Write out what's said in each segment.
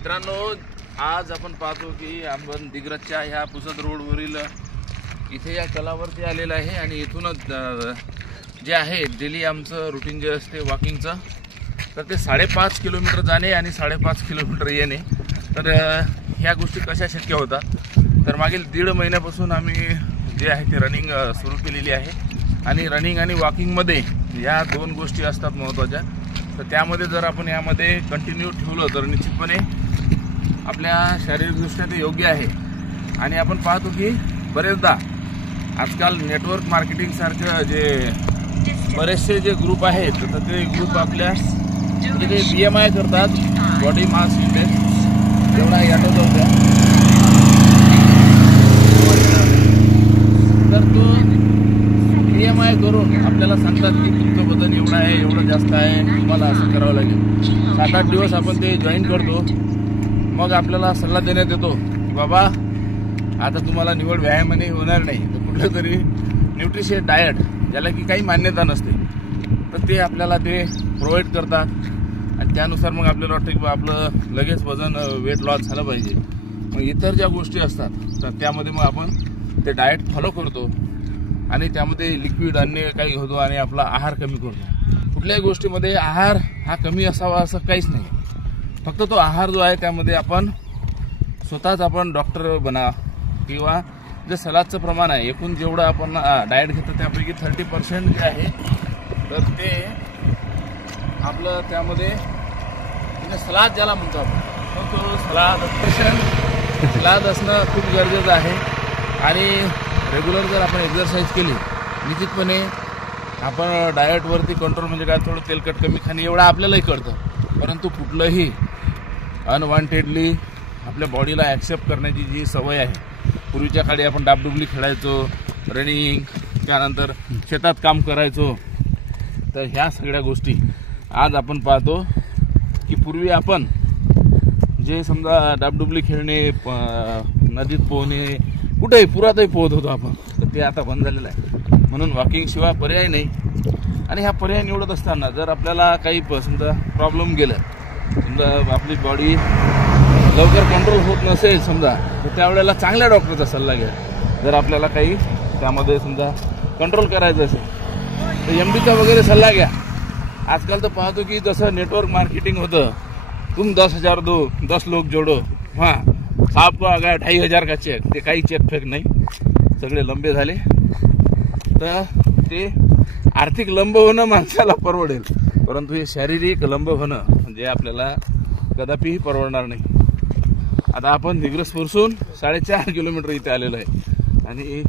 मित्रांनो, आज आपण पाहतो की आपण दिग्रजच्या ह्या पुसद रोडवरील इथे या तलावावरती आलेला आहे आणि इथूनच जे आहे डेली आमचं रुटीन जे असते वॉकिंगचं, तर ते 5.5 किलोमीटर जाणे आणि 5.5 किलोमीटर येणे. तर ह्या गोष्टी कशा शक्य होतात? तर मागील 1.5 महिन्यापासून आम्ही जे आहे ते रनिंग सुरू केलेली आहे आणि रनिंग आणि वॉकिंगमध्ये या दोन गोष्टी असतात महत्त्वाच्या. तर त्यामध्ये जर आपण यामध्ये कंटिन्यू ठेवलं तर निश्चितपणे आपल्या शारीरिकदृष्ट्या ते योग्य आहे. आणि आपण पाहतो की बरेचदा आजकाल नेटवर्क मार्केटिंग सारखं जे बरेचसे जे ग्रुप आहेत, तर ते ग्रुप आपल्या म्हणजे ते BMI करतात, बॉडी मास इंडेक्स, एवढा याटो होत्या. तर तो BMI करून आपल्याला सांगतात की तुमचं वजन एवढं आहे, एवढं जास्त आहे, तुम्हाला असं करावं लागेल. 7-8 दिवस आपण ते जॉईन करतो. मग आपल्याला सल्ला देण्यात येतो की बाबा आता तुम्हाला निवड व्यायामाने होणार नाही, तर कुठलं तरी न्यूट्रिशियस डायट, ज्याला की काही मान्यता नसते, तर ते आपल्याला ते प्रोव्हाइड करतात. आणि त्यानुसार मग आपल्याला वाटतं की आपलं लगेच वजन वेट लॉस झालं पाहिजे. मग इतर ज्या गोष्टी असतात तर त्यामध्ये मग आपण ते डायट फॉलो करतो आणि त्यामध्ये लिक्विड अन्य काही होतो आणि आपला आहार कमी करतो. कुठल्याही गोष्टीमध्ये आहार हा कमी असावा असं काहीच नाही. फक्त तो आहार जो आहे त्यामध्ये आपण स्वतःच आपण डॉक्टर बना किंवा जे सलादचं प्रमाण आहे, एकूण जेवढं आपण डाएट घेतो त्यापैकी 30% जे आहे तर ते आपलं त्यामध्ये म्हणजे सलाद ज्याला म्हणतो आपण, तो सलाद असणं खूप गरजेचं आहे. आणि रेग्युलर जर आपण एक्झरसाईज केली, निश्चितपणे आपण डाएटवरती कंट्रोल म्हणजे काय, थोडं तेलकट कमी खाणे एवढं आपल्यालाही कळतं. परंतु कुठलंही अनवॉन्टेडली आपल्या बॉडीला ॲक्सेप्ट करण्याची जी सवय आहे, पूर्वीच्या काळी आपण डाबडुबली खेळायचो, रनिंग, त्यानंतर शेतात काम करायचो, तर ह्या सगळ्या गोष्टी आज आपण पाहतो की पूर्वी आपण जे समजा डाबडुबली खेळणे, नदीत पोहणे, कुठेही पुरातही पोहत होतो आपण, तर ते आता बंद झालेलं आहे. म्हणून वॉकिंग शिवाय पर्याय नाही. आणि ह्या पर्याय निवडत असताना जर आपल्याला काही समजा प्रॉब्लेम गेलं, समजा आपली बॉडी लवकर कंट्रोल होत नसेल समजा, तर त्यावेळेला चांगल्या डॉक्टरचा सल्ला घ्या. जर आपल्याला काही त्यामध्ये समजा कंट्रोल करायचं असेल तर MDचा वगैरे सल्ला घ्या. आजकाल तर पाहतो की जसं नेटवर्क मार्केटिंग होतं, तुम 10,000 दो, 10 लोक जोडो, हां आपको आ गया 2,500 का चेक. ते काही चेक फेक नाही, सगळे लंबे झाले. तर ते आर्थिक लंब होणं माणसाला परवडेल, परंतु हे शारीरिक लंब होणं जे आपल्याला कदापिही परवडणार नाही. आता आपण दिग्रजपासून 4.5 किलोमीटर इथे आलेलो आहे आणि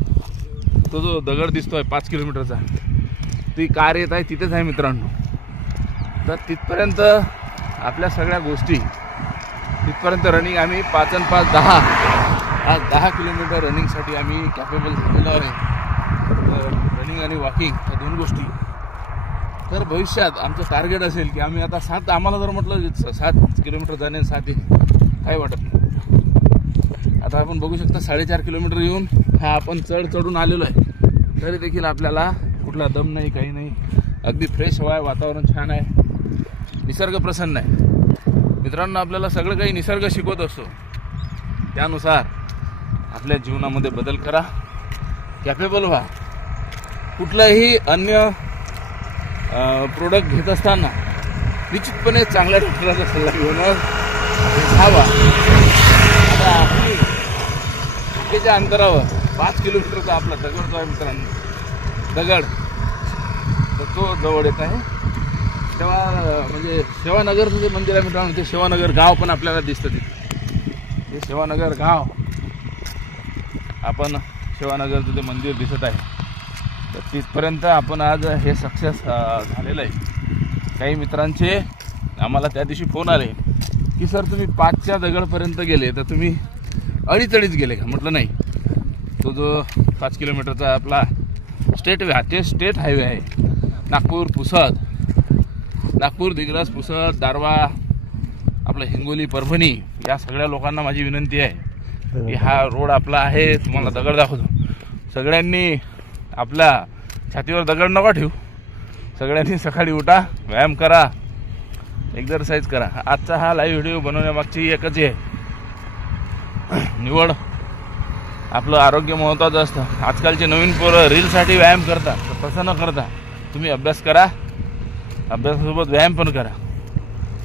तो जो दगड दिसतोय 5 किलोमीटरचा, ती कार येत आहे तिथेच आहे मित्रांनो. तर तिथपर्यंत आपल्या सगळ्या गोष्टी, तिथपर्यंत रनिंग आम्ही 5 आणि 5 10 आज 10 किलोमीटर रनिंगसाठी आम्ही कॅपेबल झालेलो आहे. रनिंग आणि वॉकिंग या दोन गोष्टी. तर भविष्यात आमचं टार्गेट असेल की आम्ही आता 7, आम्हाला जर म्हटलं 7 किलोमीटर जाणे 7 काही वाटत नाही. आता आपण बघू शकता 4.5 किलोमीटर येऊन हा आपण चढून आलेलो आहे, तरी देखील आपल्याला कुठला दम नाही, काही नाही. अगदी फ्रेश हवा आहे, वातावरण छान आहे, निसर्ग प्रसन्न आहे. मित्रांनो, आपल्याला सगळं काही निसर्ग शिकवत असतो, त्यानुसार आपल्या जीवनामध्ये बदल करा, कॅपेबल व्हा. कुठलाही अन्य प्रोडक्ट घेत असताना निश्चितपणे चांगल्या डॉक्टरांचा सल्ला घेऊनच खावा. आता आपली इतक्याच्या अंतरावर 5 किलोमीटरचा आपला दगड जो आहे मित्रांनो, दगड तर तो जवळ येत आहे. तेव्हा म्हणजे सेवानगरचं जे मंदिर आहे मित्रांनो, ते सेवानगर गाव पण आपल्याला दिसतं तिथे. हे सेवानगर गाव, आपण सेवानगरचं ते मंदिर दिसत आहे. तर तिथपर्यंत आपण आज हे सक्सेस झालेलं आहे. काही मित्रांचे आम्हाला त्या दिवशी फोन आले की सर तुम्ही 5च्या दगडपर्यंत गेले, तर तुम्ही अडीच गेले का? म्हटलं नाही, तो जो 5 किलोमीटरचा आपला स्टेट हायवे आहे, नागपूर दिग्रज पुसद दारवा, आपलं हिंगोली परभणी, या सगळ्या लोकांना माझी विनंती आहे की हा रोड आपला आहे. तुम्हाला दगड दाखवतो. सगळ्यांनी आपल्या छातीवर दगड नका ठेवू. सगळ्यांनी सकाळी उठा, व्यायाम करा, एक्झरसाईज करा. आजचा हा लाईव्ह व्हिडिओ बनवण्यामागची एकच आहे, निवड आपलं आरोग्य महत्त्वाचं असतं. आजकालचे नवीन पोरं रीलसाठी व्यायाम करतात, तर तसं न करता तुम्ही अभ्यास करा, अभ्यासासोबत व्यायाम पण करा.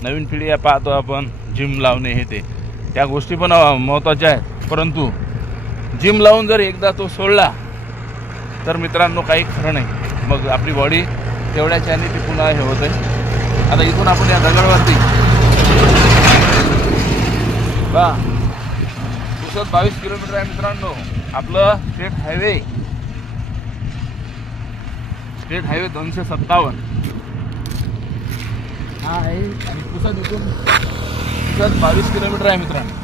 नवीन पिढी पाहतो आपण जिम लावणे हे ते, त्या गोष्टी पण महत्त्वाच्या आहेत. परंतु जिम लावून जर एकदा तो सोडला तर मित्रांनो काही खरं नाही, मग आपली बॉडी तेवढ्याच्याने ती पुन्हा हे होते. आता इथून आपण या दगडवरती बा पुसद 22 किलोमीटर आहे मित्रांनो. आपलं स्टेट हायवे 257 हा आहे. आणि पुसद इथून 22 किलोमीटर आहे मित्रांनो.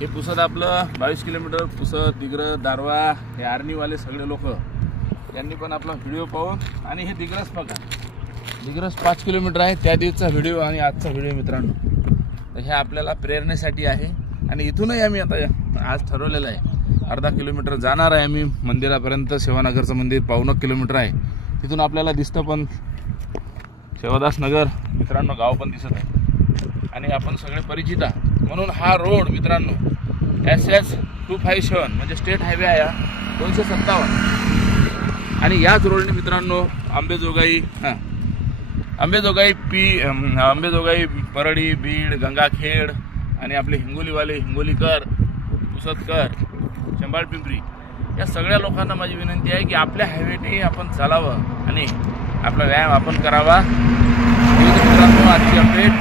हे पुसद आपलं 22 किलोमीटर. पुसद, दिग्रस, दारवा हे आर्मीवाले सगळे लोक यांनी पण आपला व्हिडिओ पाहून, आणि हे दिग्रस बघा, दिग्रस 5 किलोमीटर आहे. त्या दिवसचा व्हिडिओ आणि आजचा व्हिडिओ मित्रांनो, तर हे आपल्याला प्रेरणेसाठी आहे. आणि इथूनही आम्ही आता आज ठरवलेलं आहे अर्धा किलोमीटर जाणार आहे आम्ही मंदिरापर्यंत. सेवानगरचं मंदिर 1.25 किलोमीटर आहे. तिथून आपल्याला दिसतं पण सेवादास नगर मित्रांनो, गाव पण दिसत आहे आणि आपण सगळे परिचित आहात. म्हणून हा रोड मित्रांनो SS 257 म्हणजे स्टेट हायवे आहे 257. आणि याच रोडने मित्रांनो अंबेजोगाई परळी, बीड, गंगाखेड आणि आपले हिंगोलीवाले, हिंगोलीकर, पुसदकर, चंबाळपिंपरी या सगळ्या लोकांना माझी विनंती आहे की आपल्या हायवेने आपण चालावं आणि आपला व्यायाम आपण करावा. मित्रांनो आजची अपडेट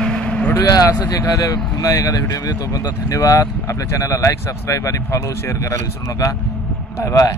भेटूया असंच पुन्हा एखाद्या व्हिडिओमध्ये. तोपर्यंत धन्यवाद. आपल्या चॅनलला लाईक, सबस्क्राईब आणि फॉलो, शेअर करायला विसरू नका. Bye bye.